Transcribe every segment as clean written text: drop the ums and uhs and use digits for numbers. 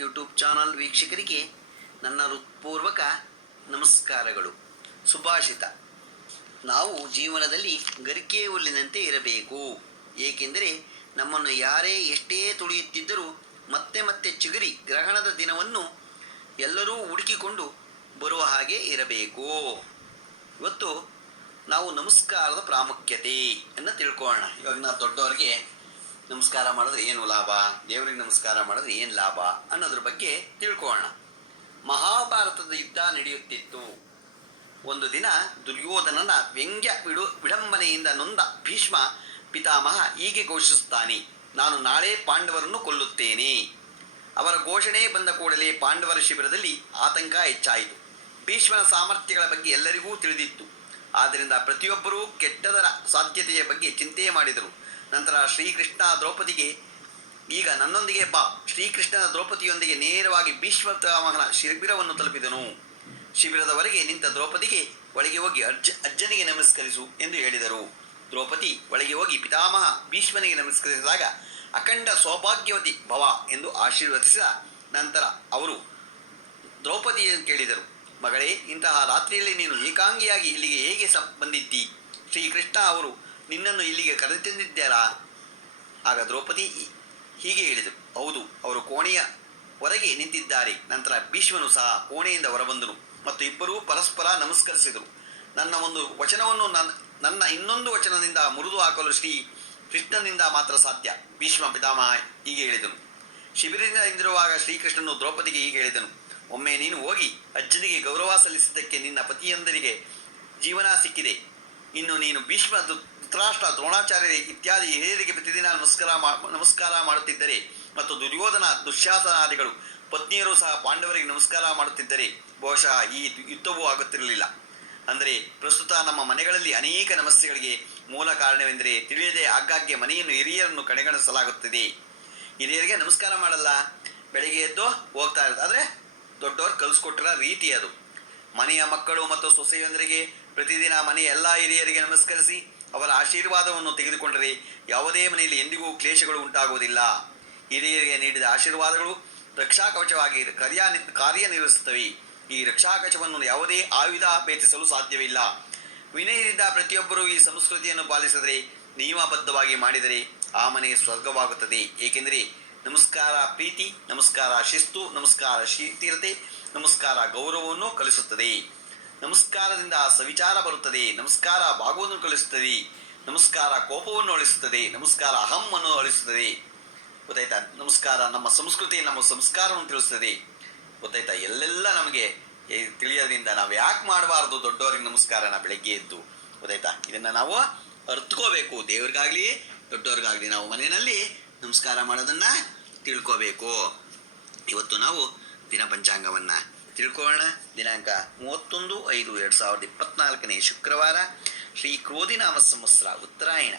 YouTube channel ವೀಕ್ಷಕರಿಗೆ ನನ್ನ ಹೃತ್ಪೂರ್ವಕ ನಮಸ್ಕಾರಗಳು. ಸುಭಾಷಿತ: ನಾವು ಜೀವನದಲ್ಲಿ ಗರಿಕೆ ಹುಲ್ಲಿನಂತೆ ಇರಬೇಕು. ಏಕೆಂದರೆ ನಮ್ಮನ್ನು ಯಾರೇ ಎಷ್ಟೇ ತುಳಿಯುತ್ತಿದ್ದರೂ ಮತ್ತೆ ಮತ್ತೆ ಚಿಗುರಿ ಗ್ರಹಣದ ದಿನವನ್ನು ಎಲ್ಲರೂ ಹುಡುಕಿಕೊಂಡು ಬರುವ ಹಾಗೆ ಇರಬೇಕು. ಇವತ್ತು ನಾವು ನಮಸ್ಕಾರದ ಪ್ರಾಮುಖ್ಯತೆಯನ್ನು ತಿಳ್ಕೊಳ್ಳೋಣ. ಇವಾಗ ನಾವು ದೊಡ್ಡವರಿಗೆ ನಮಸ್ಕಾರ ಮಾಡಿದ್ರೆ ಏನು ಲಾಭ, ದೇವರಿಗೆ ನಮಸ್ಕಾರ ಮಾಡಿದ್ರೆ ಏನು ಲಾಭ ಅನ್ನೋದ್ರ ಬಗ್ಗೆ ತಿಳ್ಕೊಳ್ಳೋಣ. ಮಹಾಭಾರತದ ಯುದ್ಧ ನಡೆಯುತ್ತಿತ್ತು. ಒಂದು ದಿನ ದುರ್ಯೋಧನನ ವ್ಯಂಗ್ಯ ವಿಡಂಬನೆಯಿಂದ ನೊಂದ ಭೀಷ್ಮ ಪಿತಾಮಹ ಹೀಗೆ ಘೋಷಿಸುತ್ತಾನೆ: ನಾನು ನಾಳೆ ಪಾಂಡವರನ್ನು ಕೊಲ್ಲುತ್ತೇನೆ. ಅವರ ಘೋಷಣೆ ಬಂದ ಕೂಡಲೇ ಪಾಂಡವರ ಶಿಬಿರದಲ್ಲಿ ಆತಂಕ ಹೆಚ್ಚಾಯಿತು. ಭೀಷ್ಮನ ಸಾಮರ್ಥ್ಯಗಳ ಬಗ್ಗೆ ಎಲ್ಲರಿಗೂ ತಿಳಿದಿತ್ತು. ಆದ್ದರಿಂದ ಪ್ರತಿಯೊಬ್ಬರೂ ಕೆಟ್ಟದರ ಸಾಧ್ಯತೆಯ ಬಗ್ಗೆ ಚಿಂತೆ ಮಾಡಿದರು. ನಂತರ ಶ್ರೀಕೃಷ್ಣ ದ್ರೌಪದಿಗೆ, ಈಗ ನನ್ನೊಂದಿಗೆ ಬಾ. ಶ್ರೀಕೃಷ್ಣನ ದ್ರೌಪದಿಯೊಂದಿಗೆ ನೇರವಾಗಿ ಭೀಷ್ಮ ಪಿತಾಮಹನ ಶಿಬಿರವನ್ನು ತಲುಪಿದನು. ಶಿಬಿರದವರೆಗೆ ನಿಂತ ದ್ರೌಪದಿಗೆ ಒಳಗೆ ಹೋಗಿ ಅಜ್ಜನಿಗೆ ನಮಸ್ಕರಿಸು ಎಂದು ಹೇಳಿದರು. ದ್ರೌಪದಿ ಒಳಗೆ ಹೋಗಿ ಪಿತಾಮಹ ಭೀಷ್ಮನಿಗೆ ನಮಸ್ಕರಿಸಿದಾಗ ಅಖಂಡ ಸೌಭಾಗ್ಯವತಿ ಭವ ಎಂದು ಆಶೀರ್ವದಿಸಿದ ನಂತರ ಅವರು ದ್ರೌಪದಿಯನ್ನು ಕೇಳಿದರು: ಮಗಳೇ, ಇಂತಹ ರಾತ್ರಿಯಲ್ಲಿ ನೀನು ಏಕಾಂಗಿಯಾಗಿ ಇಲ್ಲಿಗೆ ಹೇಗೆ ಬಂದಿದ್ದಿ? ಶ್ರೀಕೃಷ್ಣ ಅವರು ನಿನ್ನನ್ನು ಇಲ್ಲಿಗೆ ಕರೆತಂದಿದ್ದಾರಾ? ಆಗ ದ್ರೌಪದಿ ಹೀಗೆ ಹೇಳಿದರು: ಹೌದು, ಅವರು ಕೋಣೆಯ ಹೊರಗೆ ನಿಂತಿದ್ದಾರೆ. ನಂತರ ಭೀಷ್ಮನು ಸಹ ಕೋಣೆಯಿಂದ ಹೊರಬಂದನು ಮತ್ತು ಇಬ್ಬರೂ ಪರಸ್ಪರ ನಮಸ್ಕರಿಸಿದರು. ನನ್ನ ಒಂದು ವಚನವನ್ನು ನನ್ನ ಇನ್ನೊಂದು ವಚನದಿಂದ ಮುರಿದು ಹಾಕಲು ಶ್ರೀ ಕೃಷ್ಣನಿಂದ ಮಾತ್ರ ಸಾಧ್ಯ. ಭೀಷ್ಮ ಪಿತಾಮಹ ಹೀಗೆ ಹೇಳಿದನು. ಶಿಬಿರದಿಂದ ಹಿಂದಿರುವಾಗ ಶ್ರೀಕೃಷ್ಣನು ದ್ರೌಪದಿಗೆ ಹೀಗೆ ಹೇಳಿದನು: ಒಮ್ಮೆ ನೀನು ಹೋಗಿ ಅಜ್ಜನಿಗೆ ಗೌರವ ಸಲ್ಲಿಸಿದ್ದಕ್ಕೆ ನಿನ್ನ ಪತಿಯೊಂದರಿಗೆ ಜೀವನ ಸಿಕ್ಕಿದೆ. ಇನ್ನು ನೀನು ಭೀಷ್ಮ, ಧೃತರಾಷ್ಟ್ರ, ದ್ರೋಣಾಚಾರ್ಯ ಇತ್ಯಾದಿ ಹಿರಿಯರಿಗೆ ಪ್ರತಿದಿನ ನಮಸ್ಕಾರ ಮಾಡುತ್ತಿದ್ದರೆ ಮತ್ತು ದುರ್ಯೋಧನ, ದುಶ್ಯಾಸನಾದಿಗಳು ಪತ್ನಿಯರು ಸಹ ಪಾಂಡವರಿಗೆ ನಮಸ್ಕಾರ ಮಾಡುತ್ತಿದ್ದರೆ ಬಹುಶಃ ಈ ಯುದ್ಧವೂ ಆಗುತ್ತಿರಲಿಲ್ಲ. ಅಂದರೆ ಪ್ರಸ್ತುತ ನಮ್ಮ ಮನೆಗಳಲ್ಲಿ ಅನೇಕ ಸಮಸ್ಯೆಗಳಿಗೆ ಮೂಲ ಕಾರಣವೆಂದರೆ ತಿಳಿಯದೆ ಆಗಾಗ್ಗೆ ಮನೆಯನ್ನು ಹಿರಿಯರನ್ನು ಕಡೆಗಣಿಸಲಾಗುತ್ತದೆ. ಹಿರಿಯರಿಗೆ ನಮಸ್ಕಾರ ಮಾಡಲ್ಲ, ಬೆಳಗ್ಗೆ ಎದ್ದು ಹೋಗ್ತಾ ಇರುತ್ತೆ. ಆದರೆ ದೊಡ್ಡವರು ಕಲಿಸ್ಕೊಟ್ಟಿರೋ ರೀತಿ ಅದು. ಮನೆಯ ಮಕ್ಕಳು ಮತ್ತು ಸೊಸೆಯೊಂದರಿಗೆ ಪ್ರತಿದಿನ ಮನೆಯ ಎಲ್ಲ ಹಿರಿಯರಿಗೆ ನಮಸ್ಕರಿಸಿ ಅವರ ಆಶೀರ್ವಾದವನ್ನು ತೆಗೆದುಕೊಂಡರೆ ಯಾವುದೇ ಮನೆಯಲ್ಲಿ ಎಂದಿಗೂ ಕ್ಲೇಶಗಳು ಉಂಟಾಗುವುದಿಲ್ಲ. ಹಿರಿಯರಿಗೆ ನೀಡಿದ ಆಶೀರ್ವಾದಗಳು ರಕ್ಷಾ ಕವಚವಾಗಿ ಕಾರ್ಯನಿರ್ವಹಿಸುತ್ತವೆ. ಈ ರಕ್ಷಾ ಕವಚವನ್ನು ಯಾವುದೇ ಆಯುಧ ಭೇದಿಸಲು ಸಾಧ್ಯವಿಲ್ಲ. ವಿನಯದಿಂದ ಪ್ರತಿಯೊಬ್ಬರೂ ಈ ಸಂಸ್ಕೃತಿಯನ್ನು ಪಾಲಿಸಿದರೆ, ನಿಯಮಬದ್ಧವಾಗಿ ಮಾಡಿದರೆ ಆ ಮನೆ ಸ್ವರ್ಗವಾಗುತ್ತದೆ. ಏಕೆಂದರೆ ನಮಸ್ಕಾರ ಪ್ರೀತಿ, ನಮಸ್ಕಾರ ಶಿಸ್ತು, ನಮಸ್ಕಾರ ಶೀಲತೆ, ನಮಸ್ಕಾರ ಗೌರವವನ್ನು ಕಲಿಸುತ್ತದೆ. ನಮಸ್ಕಾರದಿಂದ ಸವಿಚಾರ ಬರುತ್ತದೆ. ನಮಸ್ಕಾರ ಭಾಗವನ್ನು ಕಲಿಸುತ್ತದೆ. ನಮಸ್ಕಾರ ಕೋಪವನ್ನು ಅಳಿಸುತ್ತದೆ. ನಮಸ್ಕಾರ ಅಹಮ್ಮನ್ನು ಅಳಿಸುತ್ತದೆ. ಗೊತ್ತಾಯ್ತಾ? ನಮಸ್ಕಾರ ನಮ್ಮ ಸಂಸ್ಕೃತಿ, ನಮ್ಮ ಸಂಸ್ಕಾರವನ್ನು ತಿಳಿಸ್ತದೆ. ಗೊತ್ತಾಯ್ತಾ? ಎಲ್ಲೆಲ್ಲ ನಮಗೆ ತಿಳಿಯೋದ್ರಿಂದ ನಾವು ಯಾಕೆ ಮಾಡಬಾರ್ದು ದೊಡ್ಡವರಿಗೆ ನಮಸ್ಕಾರನ ಬೆಳಗ್ಗೆ ಎದ್ದು? ಗೊತ್ತಾಯ್ತಾ? ಇದನ್ನು ನಾವು ಅರ್ಥಕೋಬೇಕು. ದೇವ್ರಿಗಾಗಲಿ ದೊಡ್ಡವ್ರಿಗಾಗಲಿ ನಾವು ಮನೆಯಲ್ಲಿ ನಮಸ್ಕಾರ ಮಾಡೋದನ್ನು ತಿಳ್ಕೋಬೇಕು. ಇವತ್ತು ನಾವು ದಿನ ಪಂಚಾಂಗವನ್ನು ತಿಳ್ಕೊಳ್ಳೋಣ. ದಿನಾಂಕ 31/5/2024 ಶುಕ್ರವಾರ, ಶ್ರೀ ಕ್ರೋಧಿನಾಮ ಸಂವತ್ಸರ, ಉತ್ತರಾಯಣ,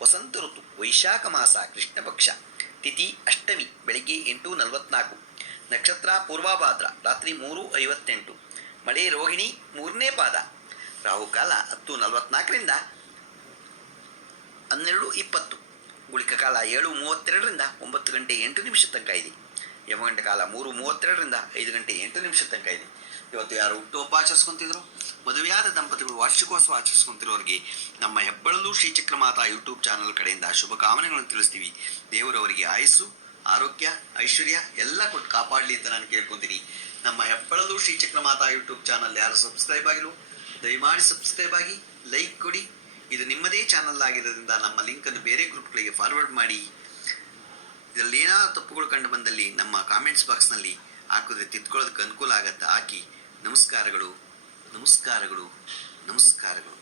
ವಸಂತ ಋತು, ವೈಶಾಖ ಮಾಸ, ಕೃಷ್ಣ ಪಕ್ಷ, ತಿಥಿ ಅಷ್ಟಮಿ, ಬೆಳಗ್ಗೆ 8:44, ನಕ್ಷತ್ರ ಪೂರ್ವಭಾದ್ರ, ರಾತ್ರಿ 3:58, ಮಳೆ ರೋಹಿಣಿ 3ನೇ ಪಾದ, ರಾಹುಕಾಲ 10:44 12:20, ಗುಳಿಕ ಕಾಲ 7:32 9 ಗಂಟೆ 8 ನಿಮಿಷ ತನಕ ಇದೆ. ಯಮಗಂಟೆ ಕಾಲ 3:32 5 ಗಂಟೆ 8 ನಿಮಿಷ ತನಕ ಇದೆ. ಇವತ್ತು ಯಾರು ಹುಟ್ಟುಹಬ್ಬ ಆಚರಿಸ್ಕೊತಿದ್ರು, ಮದುವೆಯಾದ ದಂಪತಿಗಳು ವಾರ್ಷಿಕೋತ್ಸವ ಆಚರಿಸ್ಕೊತಿರೋರಿಗೆ ನಮ್ಮ ಹೆಬ್ಬಳಲು ಶ್ರೀಚಕ್ರ ಮಾತಾ ಯೂಟ್ಯೂಬ್ ಚಾನಲ್ ಕಡೆಯಿಂದ ಶುಭ ಕಾಮನೆಗಳನ್ನು ತಿಳಿಸ್ತೀವಿ. ದೇವರವರಿಗೆ ಆಯಸ್ಸು, ಆರೋಗ್ಯ, ಐಶ್ವರ್ಯ ಎಲ್ಲ ಕೊಟ್ಟು ಕಾಪಾಡಲಿ ಅಂತ ನಾನು ಕೇಳ್ಕೊತೀನಿ. ನಮ್ಮ ಹೆಬ್ಬಳಲು ಶ್ರೀಚಕ್ರ ಮಾತಾ ಯೂಟ್ಯೂಬ್ ಚಾನಲ್ ಯಾರು ಸಬ್ಸ್ಕ್ರೈಬ್ ಆಗಿಲ್ಲ, ದಯಮಾಡಿ ಸಬ್ಸ್ಕ್ರೈಬ್ ಆಗಿ, ಲೈಕ್ ಕೊಡಿ. ಇದು ನಿಮ್ಮದೇ ಚಾನಲ್ ಆಗಿರೋದ್ರಿಂದ ನಮ್ಮ ಲಿಂಕನ್ನು ಬೇರೆ ಗ್ರೂಪ್ಗಳಿಗೆ ಫಾರ್ವರ್ಡ್ ಮಾಡಿ. ಇದರಲ್ಲಿ ಏನಾದರೂ ತಪ್ಪುಗಳು ಕಂಡು ಬಂದಲ್ಲಿ ನಮ್ಮ ಕಾಮೆಂಟ್ಸ್ ಬಾಕ್ಸ್ನಲ್ಲಿ ಹಾಕಿದ್ರೆ ತಿದ್ಕೊಳ್ಳೋದಕ್ಕೆ ಅನುಕೂಲ ಆಗತ್ತೆ. ಹಾಕಿ. ನಮಸ್ಕಾರಗಳು, ನಮಸ್ಕಾರಗಳು, ನಮಸ್ಕಾರಗಳು.